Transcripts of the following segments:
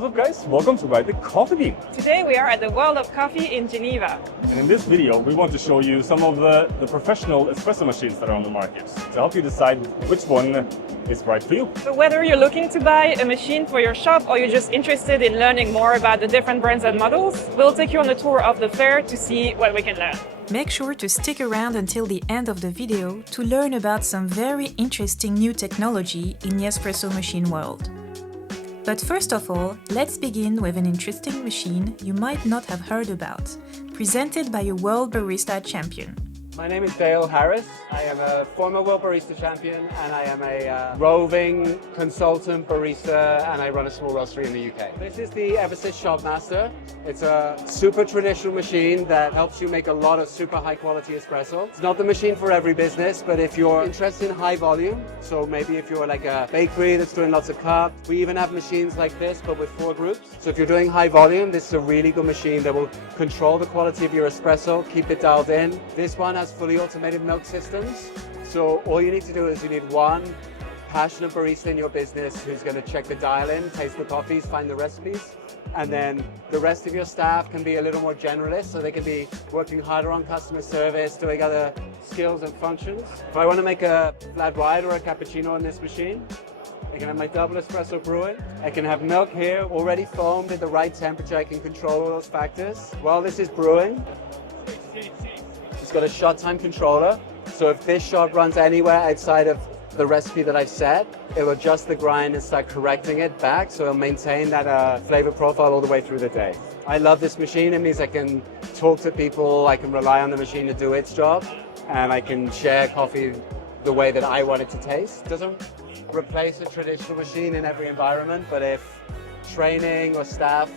What's up guys, welcome to Ride the Coffee Bean. Today we are at the World of Coffee in Geneva. And in this video we want to show you some of the professional espresso machines that are on the market to help you decide which one is right for you. So whether you're looking to buy a machine for your shop or you're just interested in learning more about the different brands and models, we'll take you on a tour of the fair to see what we can learn. Make sure to stick around until the end of the video to learn about some very interesting new technology in the espresso machine world. But first of all, let's begin with an interesting machine you might not have heard about, presented by a World Barista champion. My name is Dale Harris. I am a former World Barista champion and I am a roving consultant barista and I run a small roastery in the UK. This is the Eversys Shopmaster. It's a super traditional machine that helps you make a lot of super high quality espresso. It's not the machine for every business, but if you're interested in high volume, so maybe if you're like a bakery that's doing lots of cups, we even have machines like this but with 4 groups. So if you're doing high volume, this is a really good machine that will control the quality of your espresso, keep it dialed in. This one has fully automated milk systems. So all you need to do is you need one passionate barista in your business who's going to check the dial in, taste the coffees, find the recipes. And then the rest of your staff can be a little more generalist, so they can be working harder on customer service, doing other skills and functions. If I want to make a flat white or a cappuccino on this machine, I can have my double espresso brewing. I can have milk here already foamed at the right temperature. I can control all those factors. While this is brewing, it's got a shot time controller. So if this shot runs anywhere outside of the recipe that I've set, it will adjust the grind and start correcting it back, so it'll maintain that flavor profile all the way through the day. I love this machine. It means I can talk to people, I can rely on the machine to do its job, and I can share coffee the way that I want it to taste. It doesn't replace a traditional machine in every environment, but if training or staff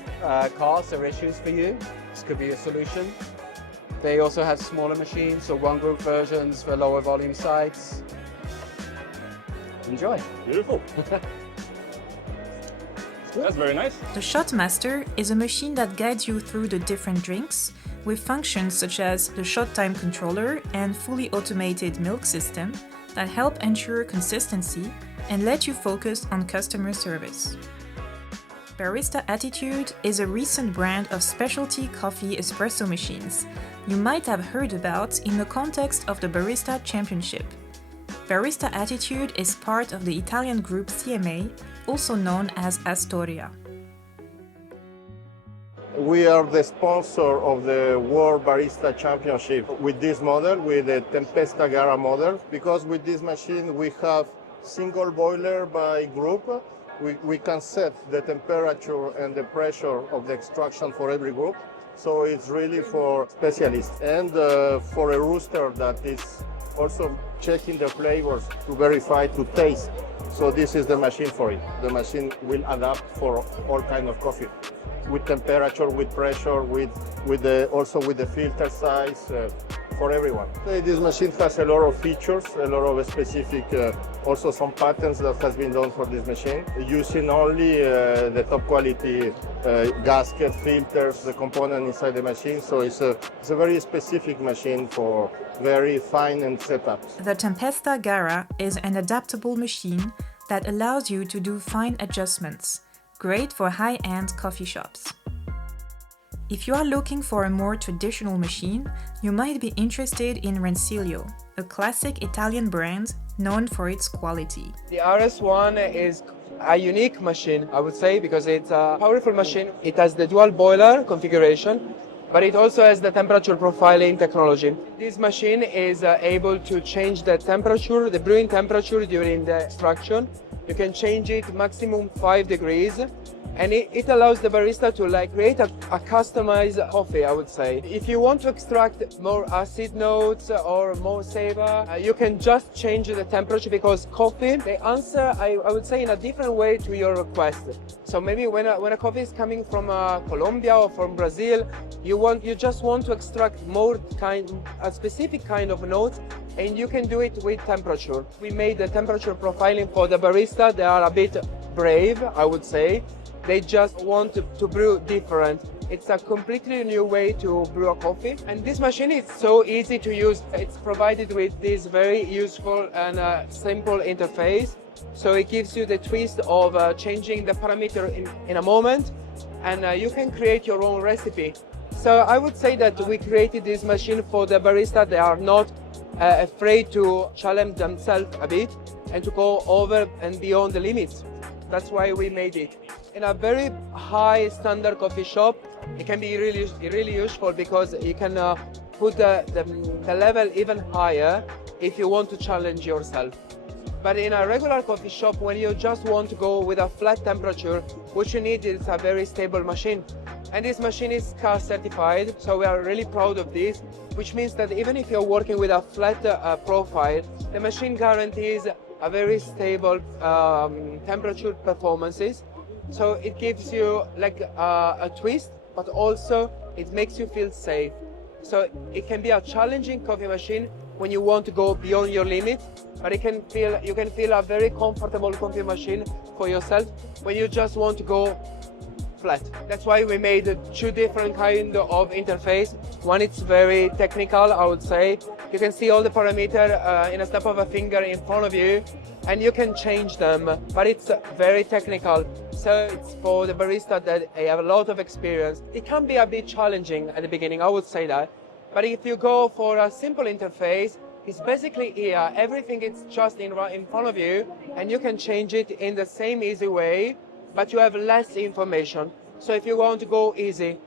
costs are issues for you, this could be a solution. They also have smaller machines, so 1 group versions for lower volume sites. Enjoy. Beautiful. That's very nice. The Shotmaster is a machine that guides you through the different drinks, with functions such as the shot time controller and fully automated milk system that help ensure consistency and let you focus on customer service. Barista Attitude is a recent brand of specialty coffee espresso machines you might have heard about in the context of the Barista Championship. Barista Attitude is part of the Italian group CMA, also known as Astoria. We are the sponsor of the World Barista Championship with this model, with the Tempesta Gara model, because with this machine we have single boiler by group. We can set the temperature and the pressure of the extraction for every group. So it's really for specialists and for a rooster that is also checking the flavors to verify, to taste. So this is the machine for it. The machine will adapt for all kind of coffee, with temperature, with pressure, also with the filter size, for everyone. This machine has a lot of features, a lot of specific, also some patents that has been done for this machine, using only the top quality gasket, filters, the component inside the machine. So it's a very specific machine for very fine-end setups. The Tempesta Gara is an adaptable machine that allows you to do fine adjustments, great for high-end coffee shops. If you are looking for a more traditional machine, you might be interested in Rancilio, a classic Italian brand known for its quality. The RS1 is a unique machine, I would say, because it's a powerful machine. It has the dual boiler configuration, but it also has the temperature profiling technology. This machine is able to change the temperature, the brewing temperature during the extraction. You can change it maximum 5 degrees. And it allows the barista to create a customized coffee, I would say. If you want to extract more acid notes or more savor, you can just change the temperature, because coffee, they answer, I would say, in a different way to your request. So maybe when a coffee is coming from Colombia or from Brazil, you just want to extract a specific kind of note, and you can do it with temperature. We made the temperature profiling for the barista. They are a bit brave, I would say. They just want to brew different. It's a completely new way to brew a coffee. And this machine is so easy to use. It's provided with this very useful and simple interface. So it gives you the twist of changing the parameter in a moment, and you can create your own recipe. So I would say that we created this machine for the barista that are not afraid to challenge themselves a bit and to go over and beyond the limits. That's why we made it. In a very high standard coffee shop, it can be really useful because you can put the level even higher if you want to challenge yourself. But in a regular coffee shop, when you just want to go with a flat temperature, what you need is a very stable machine. And this machine is Carr certified, so we are really proud of this, which means that even if you're working with a flat profile, the machine guarantees a very stable temperature performances. So it gives you like a twist, but also it makes you feel safe. So it can be a challenging coffee machine when you want to go beyond your limit, but you can feel a very comfortable coffee machine for yourself when you just want to go flat. That's why we made two different kind of interface. One is very technical, I would say. You can see all the parameter in a snap of a finger in front of you, and you can change them, but it's very technical. So it's for the barista that have a lot of experience. It can be a bit challenging at the beginning, I would say that. But if you go for a simple interface, it's basically here. Everything is just in front of you, and you can change it in the same easy way, but you have less information. So if you want to go easy,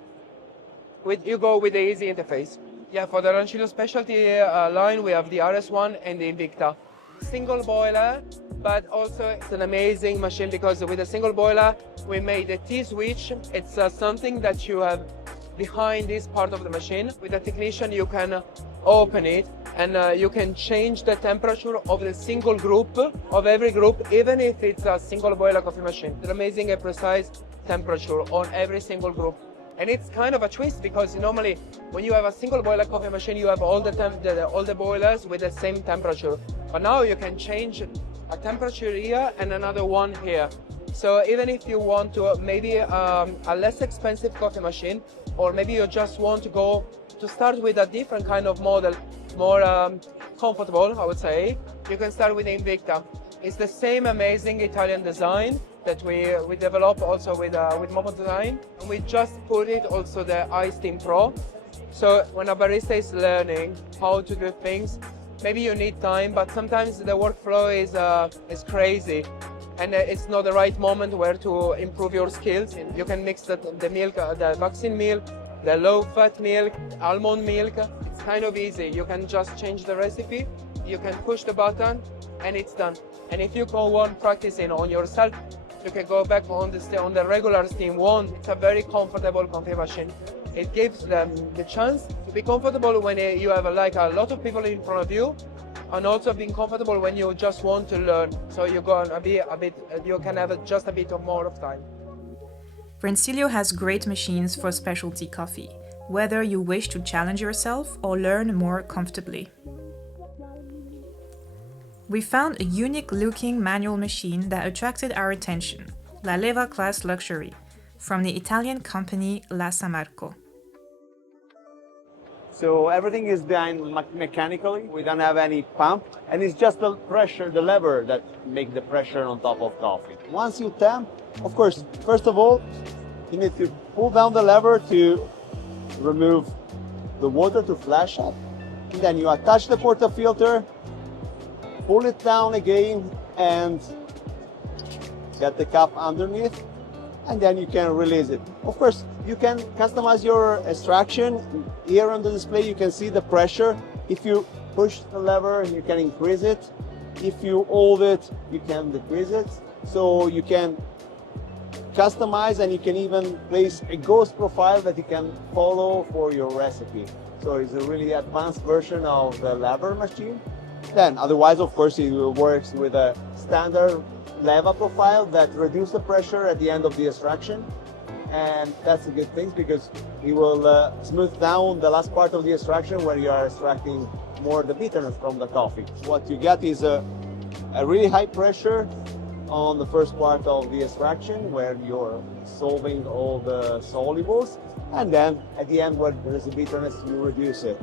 you go with the easy interface. Yeah, for the Rancilio specialty line, we have the RS1 and the Invicta. Single boiler, but also it's an amazing machine because with a single boiler, we made a T-switch. It's something that you have behind this part of the machine. With a technician, you can open it and you can change the temperature of the single group, of every group, even if it's a single boiler coffee machine. It's an amazing and precise temperature on every single group. And it's kind of a twist because normally when you have a single boiler coffee machine, you have all the boilers with the same temperature. But now you can change a temperature here and another one here. So even if you want to maybe a less expensive coffee machine, or maybe you just want to start with a different kind of model, more comfortable, I would say, you can start with the Invicta. It's the same amazing Italian design that we developed also with Momo Design. And we just put it also the iSteam Pro. So when a barista is learning how to do things, maybe you need time, but sometimes the workflow is crazy. And it's not the right moment where to improve your skills. You can mix the milk, the vaccine milk, the low-fat milk, almond milk. It's kind of easy. You can just change the recipe, you can push the button, and it's done. And if you go on practicing on yourself, you can go back on the regular steam one. It's a very comfortable coffee machine. It gives them the chance to be comfortable when you have like a lot of people in front of you, and also being comfortable when you just want to learn. So you go on you can have just a bit more of time. Rancilio has great machines for specialty coffee, whether you wish to challenge yourself or learn more comfortably. We found a unique-looking manual machine that attracted our attention, La Leva Class Luxury, from the Italian company La Samarco. So everything is done mechanically. We don't have any pump, and it's just the pressure, the lever that make the pressure on top of coffee. Once you tamp, of course, first of all, you need to pull down the lever to remove the water to flash up. And then you attach the portafilter, pull it down again, and get the cap underneath, and then you can release it. Of course, you can customize your extraction. Here on the display, you can see the pressure. If you push the lever, you can increase it. If you hold it, you can decrease it. So you can customize, and you can even place a ghost profile that you can follow for your recipe. So it's a really advanced version of the lever machine. Then otherwise, of course, it works with a standard leva profile that reduces the pressure at the end of the extraction. And that's a good thing because it will smooth down the last part of the extraction where you are extracting more the bitterness from the coffee. What you get is a really high pressure on the first part of the extraction where you're solving all the solubles, and then at the end where there's a bitterness, you reduce it.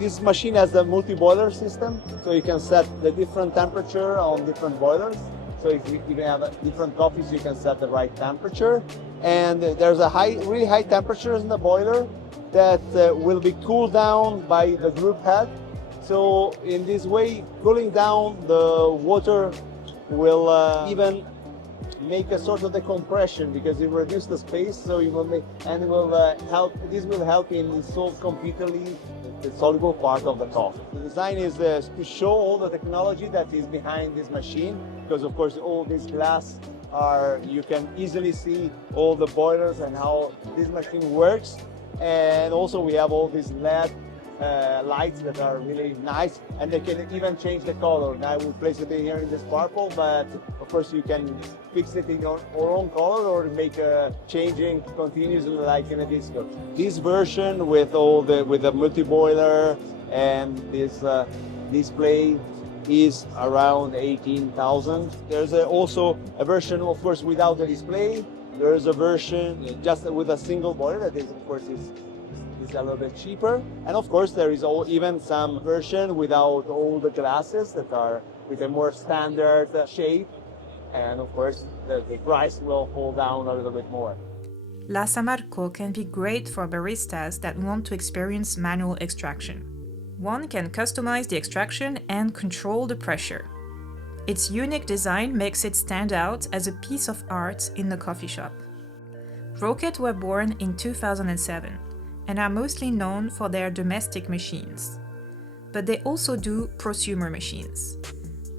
This machine has a multi-boiler system, so you can set the different temperature on different boilers. So if you can have different coffees, you can set the right temperature. And there's a really high temperatures in the boiler that will be cooled down by the group head. So in this way, cooling down the water will even make a sort of decompression because it reduces the space, so it will make, and it will help. This will help in dissolve completely the soluble part of the coffee. The design is to show all the technology that is behind this machine, because of course all this glass you can easily see all the boilers and how this machine works. And also we have all these LED lights that are really nice, and they can even change the color. Now we place it in here in this purple, but of course you can fix it in your own color or make a changing continuously like in a disco. This version with the multi-boiler and this display is around 18,000. There's also a version, of course, without the display. There is a version just with a single boiler that is, of course, is a little bit cheaper. And of course, there is even some version without all the glasses that are with a more standard shape. And of course, the price will fall down a little bit more. La Samarco can be great for baristas that want to experience manual extraction. One can customize the extraction and control the pressure. Its unique design makes it stand out as a piece of art in the coffee shop. Rocket were born in 2007 and are mostly known for their domestic machines. But they also do prosumer machines.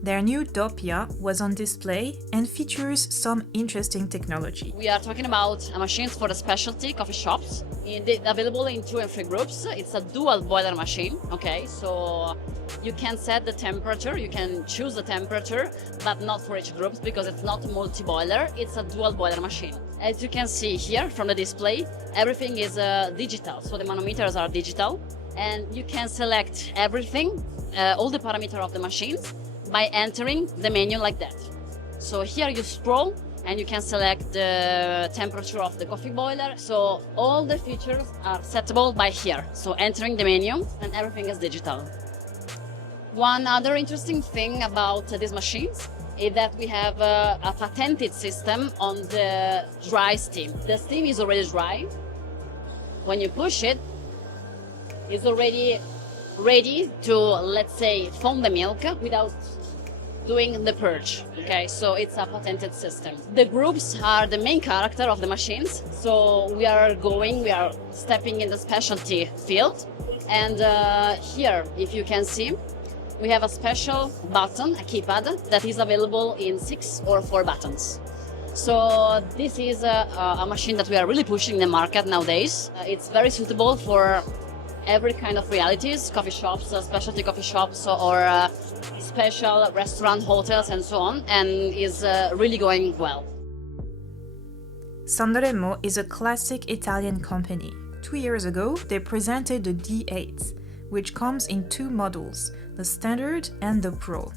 Their new Doppia was on display and features some interesting technology. We are talking about machines for the specialty coffee shops, available in 2 and 3 groups. It's a dual boiler machine, okay? So you can set the temperature, you can choose the temperature, but not for each group because it's not a multi-boiler, it's a dual boiler machine. As you can see here from the display, everything is digital, so the manometers are digital, and you can select everything, all the parameters of the machines, by entering the menu like that. So here you scroll and you can select the temperature of the coffee boiler. So all the features are settable by here. So entering the menu and everything is digital. One other interesting thing about these machines is that we have a patented system on the dry steam. The steam is already dry. When you push it, it's already ready to, let's say, foam the milk without doing the purge. Okay, so it's a patented system. The groups are the main character of the machines. So we are stepping in the specialty field. And here, if you can see, we have a special button, a keypad, that is available in 6 or 4 buttons. So this is a machine that we are really pushing in the market nowadays. It's very suitable for every kind of realities, coffee shops, specialty coffee shops, or special restaurant, hotels, and so on, and is really going well. Sanremo is a classic Italian company. 2 years ago, they presented the D8, which comes in 2 models, the Standard and the Pro.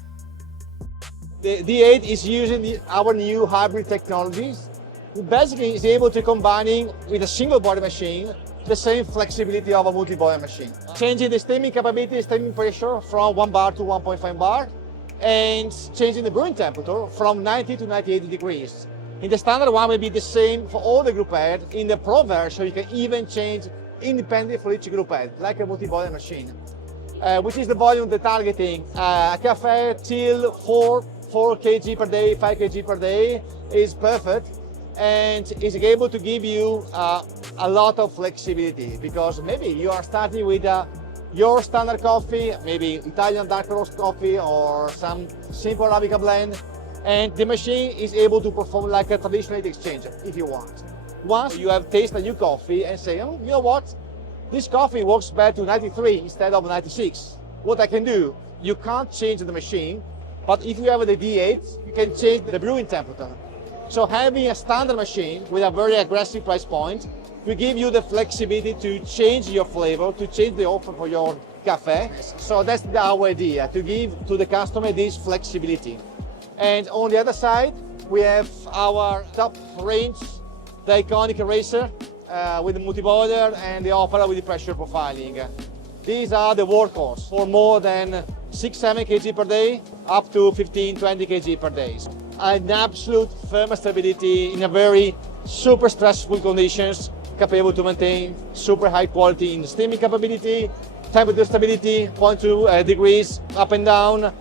The D8 is using our new hybrid technologies. It basically is able to combining with a single body machine the same flexibility of a multi-boiler machine. Changing the steaming capability, steaming pressure from 1 bar to 1.5 bar, and changing the brewing temperature from 90 to 98 degrees. In the standard one will be the same for all the group head. In the Pro version, you can even change independently for each group head, like a multi-boiler machine. Which is the volume they're targeting. A cafe till 4 kg per day, 5 kg per day is perfect, and is able to give you a lot of flexibility, because maybe you are starting with your standard coffee, maybe Italian dark roast coffee or some simple Arabica blend, and the machine is able to perform like a traditional heat exchanger if you want. Once you have tasted a new coffee and say, oh, you know what, this coffee works better to 93 instead of 96. What I can do, you can't change the machine, but if you have the D8, you can change the brewing temperature. So having a standard machine with a very aggressive price point will give you the flexibility to change your flavor, to change the offer for your cafe. So that's our idea, to give to the customer this flexibility. And on the other side, we have our top range, the iconic Racer with the multi-boiler and the Opera with the pressure profiling. These are the workhorse for more than 6-7 kg per day, up to 15-20 kg per day. an absolute thermostability in a very super stressful conditions, capable to maintain super high quality in steaming capability, temperature stability, 0.2 degrees up and down,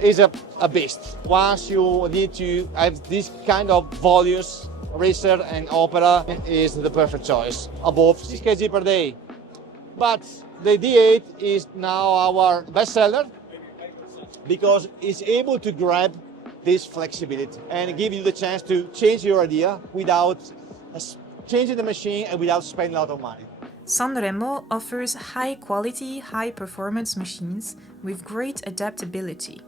is a beast. Once you need to have this kind of volumes, Racer and Opera is the perfect choice, above 6 kg per day. But the D8 is now our best seller because it's able to grab this flexibility and give you the chance to change your idea without changing the machine and without spending a lot of money. Sanremo offers high-quality, high-performance machines with great adaptability.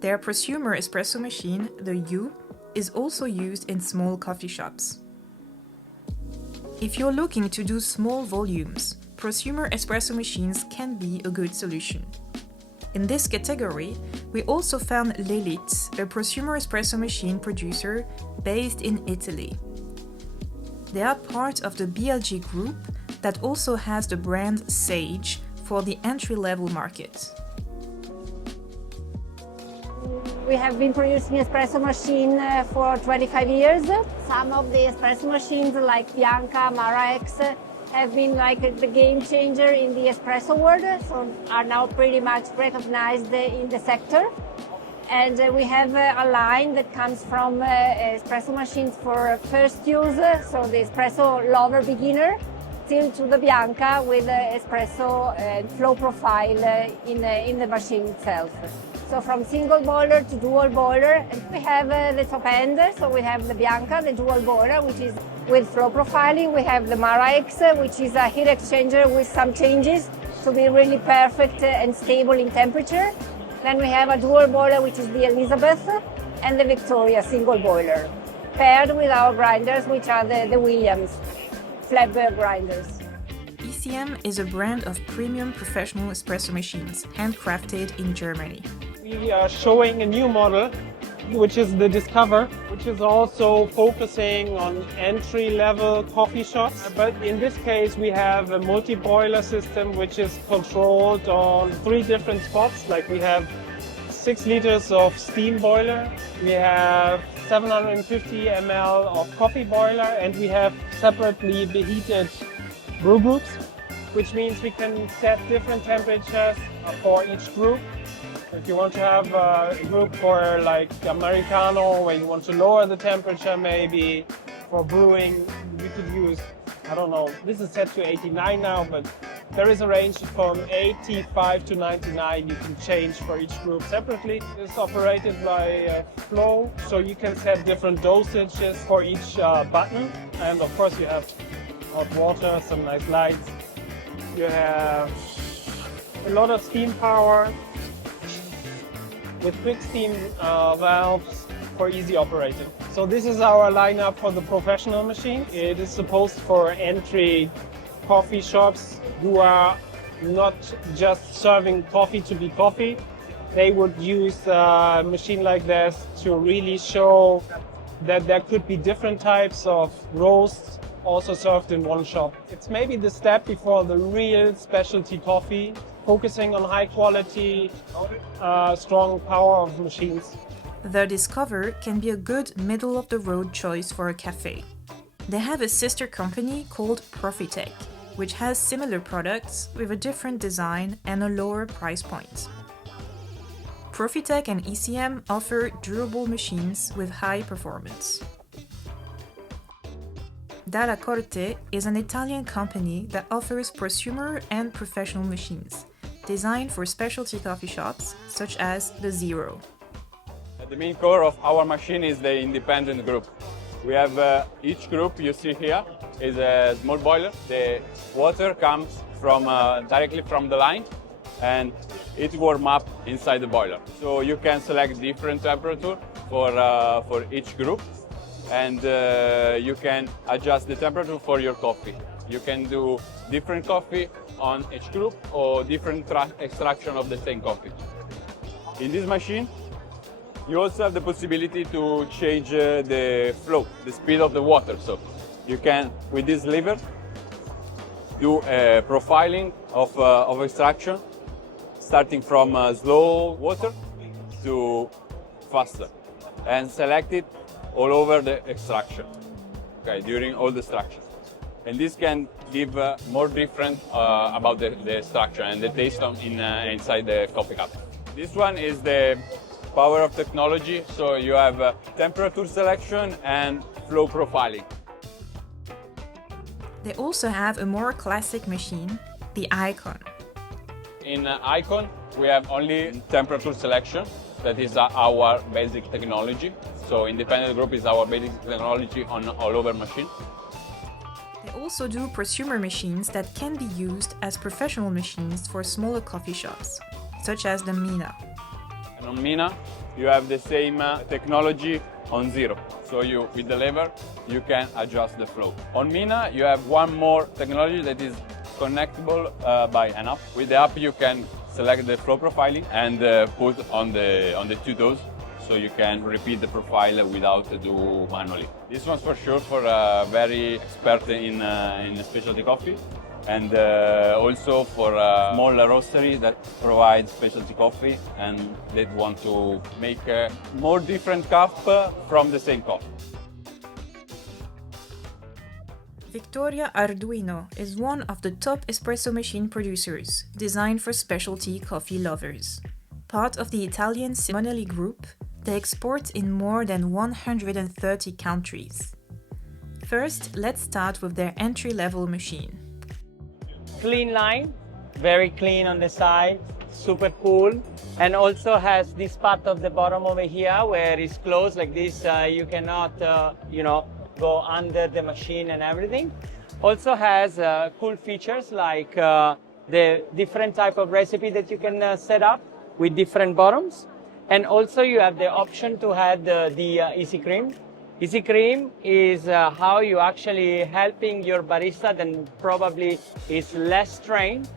Their prosumer espresso machine, the U, is also used in small coffee shops. If you're looking to do small volumes, prosumer espresso machines can be a good solution. In this category, we also found Lelit, a prosumer espresso machine producer based in Italy. They are part of the BLG group that also has the brand Sage for the entry-level market. We have been producing espresso machine for 25 years. Some of the espresso machines like Bianca, Mara X have been like the game changer in the espresso world, so are now pretty much recognized in the sector. And we have a line that comes from espresso machines for first use, so the espresso lover beginner, till to the Bianca with espresso flow profile in the machine itself. So from single boiler to dual boiler, and we have the top end, so we have the Bianca, the dual boiler, which is with flow profiling. We have the Mara X, which is a heat exchanger with some changes to be really perfect and stable in temperature. Then we have a dual boiler, which is the Elizabeth, and the Victoria single boiler, paired with our grinders, which are the Williams flatbed grinders. ECM is a brand of premium professional espresso machines, handcrafted in Germany. We are showing a new model, which is the Discover, which is also focusing on entry-level coffee shops. But in this case, we have a multi-boiler system, which is controlled on 3 different spots. Like we have 6 liters of steam boiler, we have 750 ml of coffee boiler, and we have separately beheated brew groups, which means we can set different temperatures for each group. If you want to have a group for like Americano, where you want to lower the temperature maybe, for brewing, you could use, I don't know, this is set to 89 now, but there is a range from 85 to 99 you can change for each group separately. It's operated by flow, so you can set different dosages for each button. And of course you have hot water, some nice lights. You have a lot of steam power with quick steam valves for easy operating. So this is our lineup for the professional machine. It is supposed for entry coffee shops who are not just serving coffee to be coffee. They would use a machine like this to really show that there could be different types of roasts also served in one shop. It's maybe the step before the real specialty coffee, focusing on high quality, strong power of machines. The Discover can be a good middle-of-the-road choice for a cafe. They have a sister company called Profitech, which has similar products with a different design and a lower price point. Profitech and ECM offer durable machines with high performance. Dalla Corte is an Italian company that offers prosumer and professional machines, designed for specialty coffee shops such as the Zero. The main core of our machine is the independent group. We have each group you see here is a small boiler. The water comes from directly from the line and it warms up inside the boiler. So you can select different temperature for each group, and you can adjust the temperature for your coffee. You can do different coffee on each group or different extraction of the same coffee. In this machine, you also have the possibility to change the flow, the speed of the water. So you can, with this lever, do a profiling of extraction, starting from slow water to faster. and select it all over the extraction, okay, during all the extraction. And this can give more different about the extraction and the taste inside the coffee cup. This one is the power of technology, so you have temperature selection and flow profiling. They also have a more classic machine, the Icon. In Icon, we have only temperature selection. That is our basic technology. So independent group is our basic technology on all over machine. They also do prosumer machines that can be used as professional machines for smaller coffee shops, such as the Mina. And on Mina, you have the same technology on Zero. So with the lever, you can adjust the flow. On Mina, you have one more technology that is connectable by an app. With the app, you can select the flow profiling and put on the two doors, so you can repeat the profile without do manually. This one's for sure for very expert in specialty coffee, and also for a small roastery that provides specialty coffee and they want to make a more different cup from the same coffee. Victoria Arduino is one of the top espresso machine producers, designed for specialty coffee lovers. Part of the Italian Simonelli Group, they export in more than 130 countries. First, let's start with their entry-level machine. Clean line, very clean on the side, super cool, and also has this part of the bottom over here where it's closed like this. You cannot, go under the machine and everything. Also has cool features like the different type of recipe that you can set up with different bottoms. And also you have the option to add the Easy Cream. Easy Cream is how you actually helping your barista that probably is less trained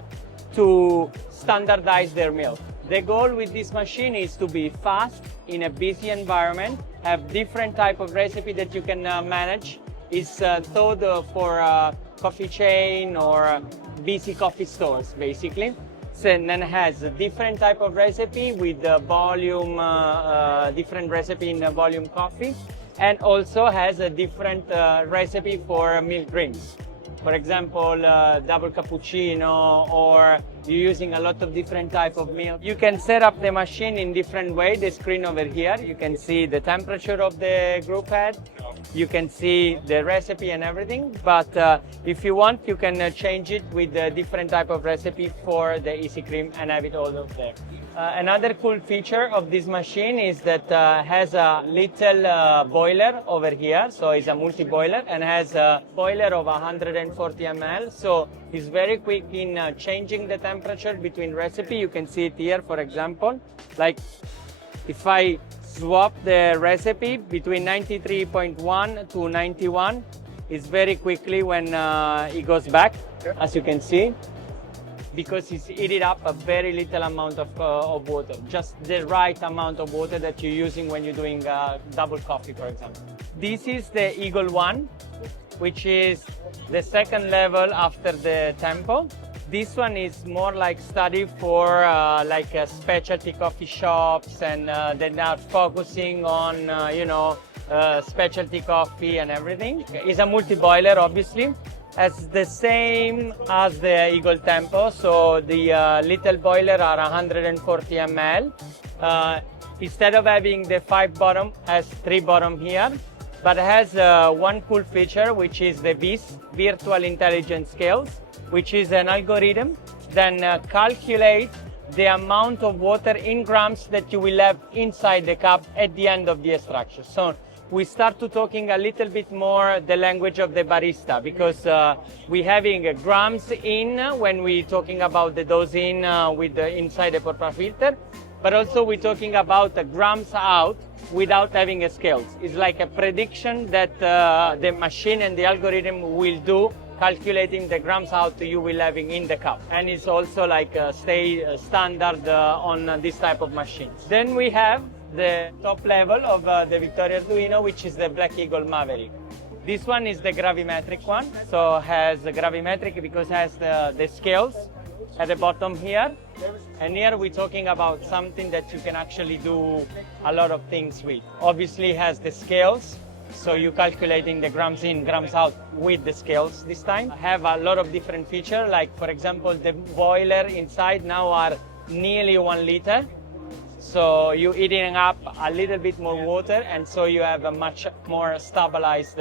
to standardize their milk. The goal with this machine is to be fast in a busy environment, have different type of recipe that you can manage. It's thought for coffee chain or busy coffee stores, basically. So, and then has a different type of recipe with volume, different recipe in volume coffee, and also has a different recipe for milk drinks. For example, double cappuccino, or you're using a lot of different type of milk. You can set up the machine in different way. The screen over here, you can see the temperature of the group head. You can see the recipe and everything. But if you want, you can change it with a different type of recipe for the Easy Cream and have it all over there. Another cool feature of this machine is that has a little boiler over here. So it's a multi-boiler and has a boiler of 140 ml. So it's very quick in changing the temperature between recipe. You can see it here, for example. Like if I swap the recipe between 93.1 to 91, it's very quickly when it goes back, as you can see, because it's heated up a very little amount of water, just the right amount of water that you're using when you're doing double coffee, for example. This is the Eagle 1, which is the second level after the Tempo. This one is more like study for specialty coffee shops, and they're not focusing on, specialty coffee and everything. It's a multi-boiler, obviously. As the same as the Eagle Tempo, so the little boiler are 140 ml. Instead of having the 5 bottom, has 3 bottom here, but it has one cool feature, which is the Beatz virtual intelligence scales, which is an algorithm that calculates the amount of water in grams that you will have inside the cup at the end of the extraction. So we start to talking a little bit more the language of the barista, because we're having grams in when we're talking about the dose in with the inside the pour filter, but also we're talking about the grams out without having a scales. It's like a prediction that the machine and the algorithm will do, calculating the grams out you will having in the cup. And it's also like stay standard on this type of machines. Then we have the top level of the Victoria Arduino, which is the Black Eagle Maverick. This one is the gravimetric one, so has the gravimetric because it has the scales at the bottom here. And here we're talking about something that you can actually do a lot of things with. Obviously it has the scales, so you're calculating the grams in, grams out with the scales this time. I have a lot of different features, like for example, the boiler inside now are nearly 1 liter. So you're eating up a little bit more water, and so you have a much more stabilized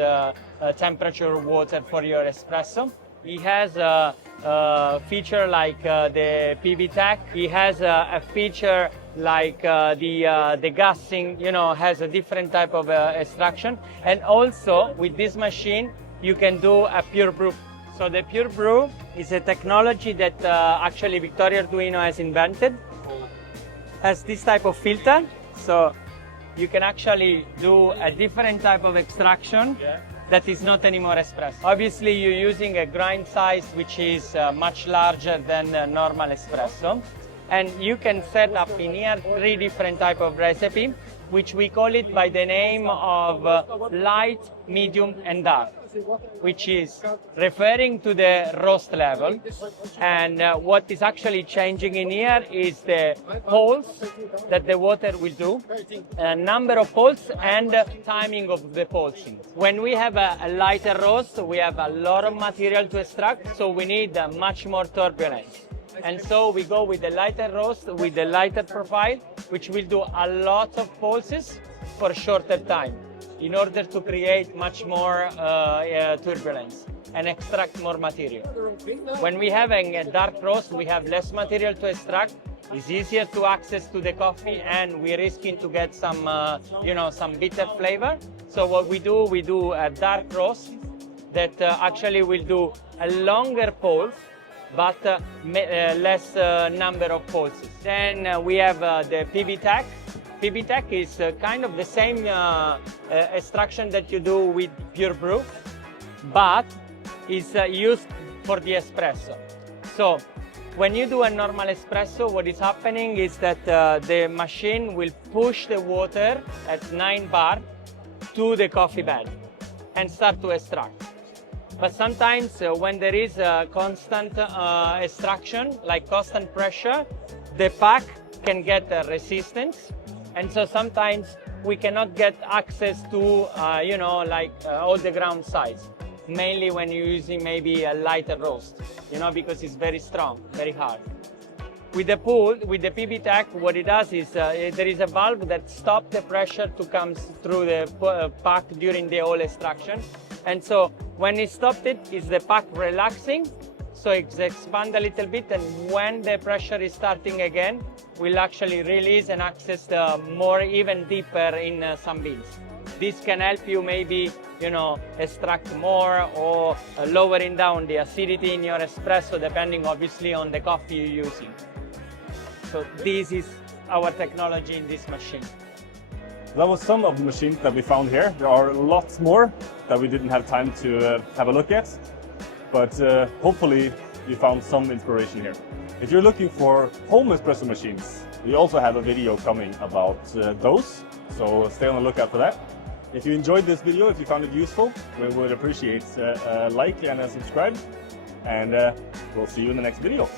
temperature water for your espresso. It has a feature like the PVTech. It has a feature like the gassing, you know, has a different type of extraction. And also with this machine, you can do a pure brew. So the pure brew is a technology that actually Victoria Arduino has invented. Has this type of filter, so you can actually do a different type of extraction that is not anymore espresso. Obviously, you're using a grind size which is much larger than normal espresso, and you can set up in here 3 different type of recipe, which we call it by the name of light, medium, and dark, which is referring to the roast level. And what is actually changing in here is the holes that the water will do, number of holes and timing of the pulsing. When we have a lighter roast, we have a lot of material to extract, so we need much more turbulence. And so we go with the lighter roast, with the lighter profile, which will do a lot of pulses for a shorter time in order to create much more turbulence and extract more material. When we have a dark roast, we have less material to extract. It's easier to access to the coffee, and we're risking to get some, some bitter flavor. So what we do a dark roast that actually will do a longer pulse, but less number of pulses. Then we have the PVTech. PVTech is kind of the same extraction that you do with pure brew, but is used for the espresso. So when you do a normal espresso, what is happening is that the machine will push the water at 9 bar to the coffee bed and start to extract. But sometimes when there is a constant extraction, like constant pressure, the pack can get resistance. And so sometimes we cannot get access to, all the ground size, mainly when you're using maybe a lighter roast, because it's very strong, very hard. With the PVTech, what it does is there is a valve that stops the pressure to come through the pack during the whole extraction. And so when it stopped it, is the pack relaxing, so it expands a little bit, and when the pressure is starting again, we'll actually release and access more, even deeper in some beans. This can help you maybe, extract more or lowering down the acidity in your espresso, depending obviously on the coffee you're using. So this is our technology in this machine. That was some of the machines that we found here. There are lots more that we didn't have time to have a look at, but hopefully you found some inspiration here. If you're looking for home espresso machines, we also have a video coming about those, so stay on the lookout for that. If you enjoyed this video, if you found it useful, we would appreciate a like and a subscribe, and we'll see you in the next video.